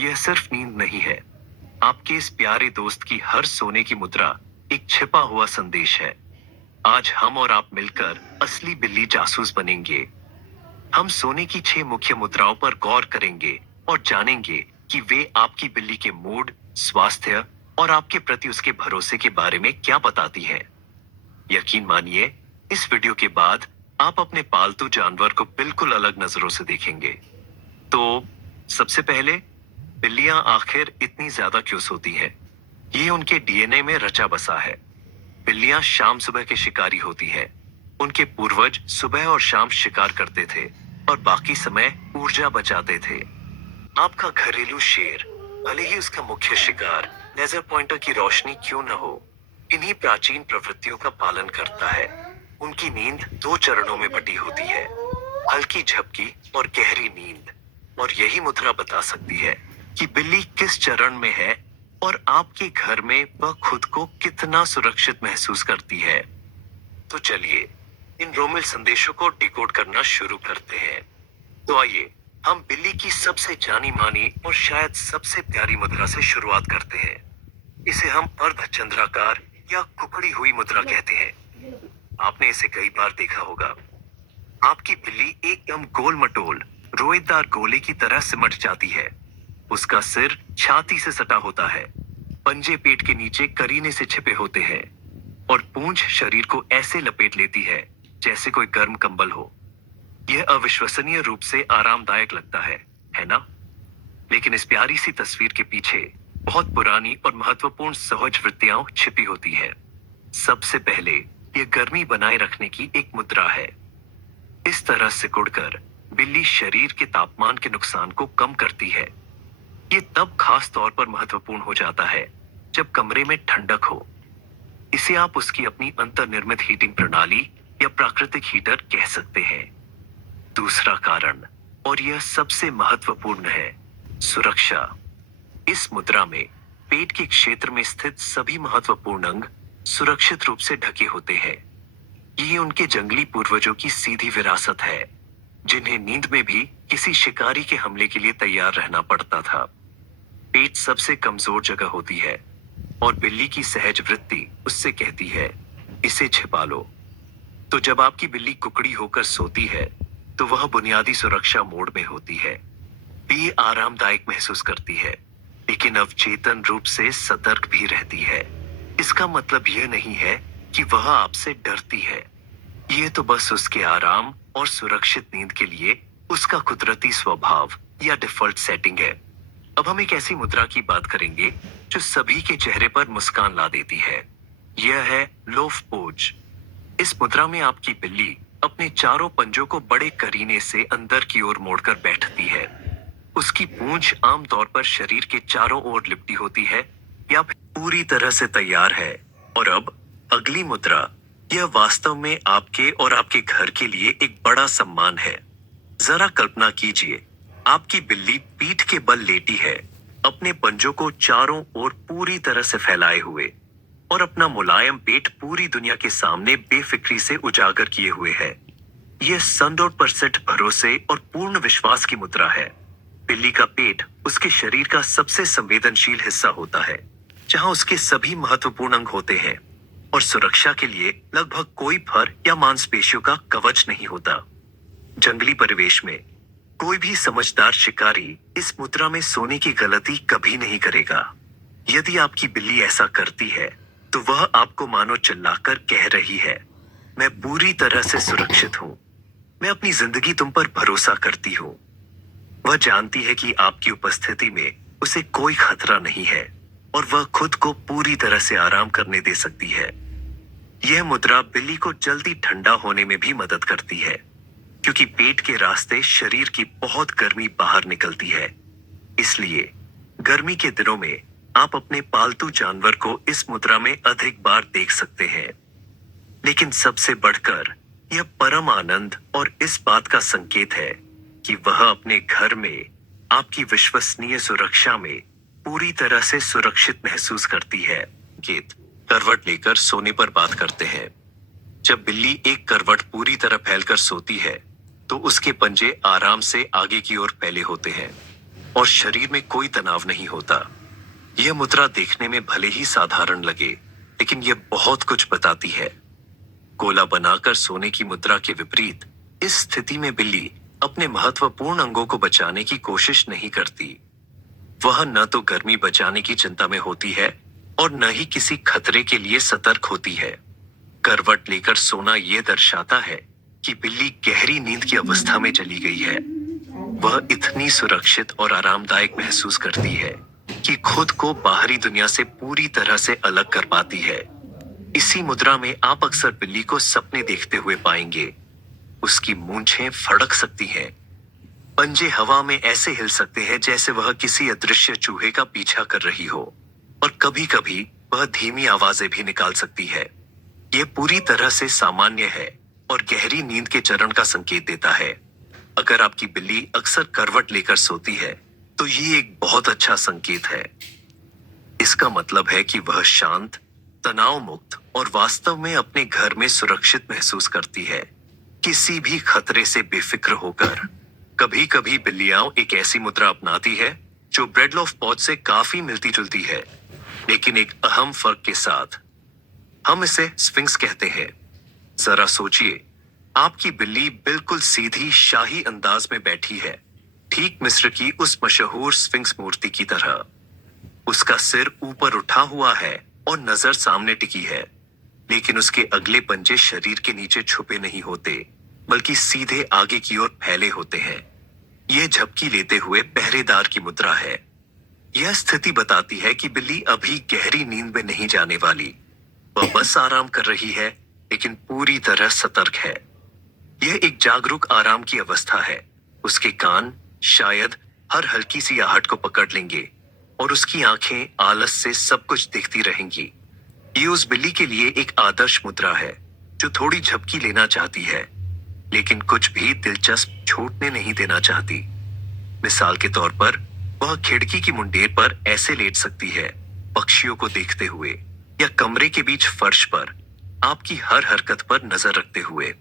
यह सिर्फ नींद नहीं है, आपके इस प्यारे दोस्त की हर सोने की मुद्रा एक छिपा हुआ संदेश है। आज हम और आप मिलकर असली बिल्ली जासूस बनेंगे। हम सोने की 6 मुख्य मुद्राओं पर गौर करेंगे और जानेंगे कि वे आपकी बिल्ली के मूड, स्वास्थ्य और आपके प्रति उसके भरोसे के बारे में क्या बताती हैं। यकीन मानिए, इस वीडियो के बाद आप अपने पालतू जानवर को बिल्कुल अलग नजरों से देखेंगे। तो सबसे पहले, बिल्लियां आखिर इतनी ज्यादा क्यों सोती हैं? ये उनके डीएनए में रचा बसा है। बिल्लियां शाम सुबह के शिकारी होती हैं। उनके पूर्वज सुबह और शाम शिकार करते थे और बाकी समय ऊर्जा बचाते थे। आपका घरेलू शेर, भले ही उसका मुख्य शिकार लेजर पॉइंटर की रोशनी क्यों न हो, इन्हीं प्राचीन प्रवृत्तियों का पालन करता है। उनकी नींद 2 चरणों में बटी होती है, हल्की झपकी और गहरी नींद। और यही मुद्रा बता सकती है कि बिल्ली किस चरण में है और आपके घर में वह खुद को कितना सुरक्षित महसूस करती है। तो चलिए, इन रोमिल संदेशों को डिकोड करना शुरू करते हैं। तो आइए, हम बिल्ली की सबसे जानी मानी और शायद सबसे प्यारी मुद्रा से शुरुआत करते हैं। इसे हम अर्धचंद्राकार या कुकड़ी हुई मुद्रा कहते हैं। आपने इसे कई बार देखा होगा। आपकी बिल्ली एकदम गोल मटोल, रोएदार गोले की तरह सिमट जाती है। उसका सिर छाती से सटा होता है, पंजे पेट के नीचे करीने से छिपे होते हैं और पूंछ शरीर को ऐसे लपेट लेती है जैसे कोई गर्म कंबल हो। यह अविश्वसनीय रूप से आरामदायक लगता है ना? लेकिन इस प्यारी सी तस्वीर के पीछे बहुत पुरानी और महत्वपूर्ण सहज वृत्तियां छिपी होती है। सबसे पहले, यह गर्मी बनाए रखने की एक मुद्रा है। इस तरह सिकुड़कर बिल्ली शरीर के तापमान के नुकसान को कम करती है। ये तब खास तौर पर महत्वपूर्ण हो जाता है जब कमरे में ठंडक हो। इसे आप उसकी अपनी अंतर्निर्मित हीटिंग प्रणाली या प्राकृतिक हीटर कह सकते हैं। दूसरा कारण, और यह सबसे महत्वपूर्ण है, सुरक्षा। इस मुद्रा में पेट के क्षेत्र में स्थित सभी महत्वपूर्ण अंग सुरक्षित रूप से ढके होते हैं। ये उनके जंगली पूर्वजों की सीधी विरासत है, जिन्हें नींद में भी किसी शिकारी के हमले के लिए तैयार रहना पड़ता था। पेट सबसे कमजोर जगह होती है और बिल्ली की सहज वृत्ति उससे कहती है, इसे छिपा लो। तो जब आपकी बिल्ली कुकड़ी होकर सोती है, तो वह बुनियादी सुरक्षा मोड में होती है। ये आरामदायक महसूस करती है, लेकिन अवचेतन रूप से सतर्क भी रहती है। इसका मतलब यह नहीं है कि वह आपसे डरती है। ये तो बस उसके आराम और सुरक्षित नींद के लिए उसका कुदरती स्वभाव या डिफॉल्ट सेटिंग है। अब हम एक ऐसी मुद्रा की बात करेंगे जो सभी के चेहरे पर मुस्कान ला देती है। यह है लोफ पोज। इस मुद्रा में आपकी बिल्ली अपने चारों पंजों को बड़े करीने से अंदर की ओर मोड़कर बैठती है। उसकी पूंछ आमतौर पर शरीर के चारों ओर लिपटी होती है या फिर पूरी तरह से तैयार है। और अब अगली मुद्रा, यह वास्तव में आपके और आपके घर के लिए एक बड़ा सम्मान है। जरा कल्पना कीजिए, आपकी बिल्ली पीठ के बल लेटी है, अपने पंजों को चारों ओर पूरी तरह से फैलाए हुए और अपना मुलायम पेट पूरी दुनिया के सामने बेफिक्री से उजागर किए हुए है। यह 100% भरोसे और पूर्ण विश्वास की मुद्रा है। बिल्ली का पेट उसके शरीर का सबसे संवेदनशील हिस्सा होता है, जहां उसके सभी महत्वपूर्ण अंग होते हैं और सुरक्षा के लिए लगभग कोई फर या मांसपेशियों का कवच नहीं होता। जंगली परिवेश में कोई भी समझदार शिकारी इस मुद्रा में सोने की गलती कभी नहीं करेगा। यदि आपकी बिल्ली ऐसा करती है, तो वह आपको मानो चिल्लाकर कह रही है, मैं पूरी तरह से सुरक्षित हूँ, मैं अपनी जिंदगी तुम पर भरोसा करती हूँ। वह जानती है कि आपकी उपस्थिति में उसे कोई खतरा नहीं है और वह खुद को पूरी तरह से आराम करने दे सकती है। यह मुद्रा बिल्ली को जल्दी ठंडा होने में भी मदद करती है, क्योंकि पेट के रास्ते शरीर की बहुत गर्मी बाहर निकलती है। इसलिए गर्मी के दिनों में आप अपने पालतू जानवर को इस मुद्रा में अधिक बार देख सकते हैं। लेकिन सबसे बढ़कर यह परम आनंद और इस बात का संकेत है कि वह अपने घर में आपकी विश्वसनीय सुरक्षा में पूरी तरह से सुरक्षित महसूस करती है। गेत करवट लेकर सोने पर बात करते हैं। जब बिल्ली एक करवट पूरी तरह फैलकर सोती है, तो उसके पंजे आराम से आगे की ओर फैले होते हैं। और शरीर में कोई तनाव नहीं होता। यह मुद्रा देखने में भले ही साधारण लगे, लेकिन यह बहुत कुछ बताती है। गोला बनाकर सोने की मुद्रा के विपरीत इस स्थिति में बिल्ली अपने महत्वपूर्ण अंगों को बचाने की कोशिश नहीं करती। वह न तो गर्मी बचाने की चिंता में होती है और न ही किसी खतरे के लिए सतर्क होती है। करवट लेकर सोना यह दर्शाता है कि बिल्ली गहरी नींद की अवस्था में चली गई है। वह इतनी सुरक्षित और आरामदायक महसूस करती है कि खुद को बाहरी दुनिया से पूरी तरह से अलग कर पाती है। इसी मुद्रा में आप अक्सर बिल्ली को सपने देखते हुए पाएंगे। उसकी मूंछें फड़क सकती हैं, पंजे हवा में ऐसे हिल सकते हैं जैसे वह किसी अदृश्य चूहे का पीछा कर रही हो, और कभी कभी वह धीमी आवाजें भी निकाल सकती है। यह पूरी तरह से सामान्य है और गहरी नींद के चरण का संकेत देता है। अगर आपकी बिल्ली अक्सर करवट लेकर सोती है, तो ये एक बहुत अच्छा संकेत है। इसका मतलब है कि वह शांत, तनाव मुक्त और वास्तव में अपने घर में सुरक्षित महसूस करती है, किसी भी खतरे से बेफिक्र होकर। कभी कभी बिल्लियां एक ऐसी मुद्रा अपनाती है जो ब्रेड लॉफ पॉज से काफी मिलती जुलती है, लेकिन एक अहम फर्क के साथ। हम इसे स्फिंक्स कहते हैं। जरा सोचिए, आपकी बिल्ली बिल्कुल सीधी शाही अंदाज में बैठी है, ठीक मिस्र की उस मशहूर स्फिंक्स मूर्ति की तरह। उसका सिर ऊपर उठा हुआ है और नजर सामने टिकी है, लेकिन उसके अगले पंजे शरीर के नीचे छुपे नहीं होते, बल्कि सीधे आगे की ओर फैले होते हैं। यह झपकी लेते हुए पहरेदार की मुद्रा है। यह स्थिति बताती है कि बिल्ली अभी गहरी नींद में नहीं जाने वाली। वह बस आराम कर रही है, लेकिन पूरी तरह सतर्क है। यह एक जागरूक आराम की अवस्था है। उसके कान शायद हर हल्की सी आहट को पकड़ लेंगे और उसकी आंखें आलस से सब कुछ देखती रहेंगी। ये उस बिल्ली के लिए एक आदर्श मुद्रा है जो थोड़ी झपकी लेना चाहती है, लेकिन कुछ भी दिलचस्प छूटने नहीं देना चाहती। मिसाल के तौर पर वह खिड़की की मुंडेर पर ऐसे लेट सकती है, पक्षियों को देखते हुए, या कमरे के बीच फर्श पर आपकी हर हरकत पर नजर रखते हुए।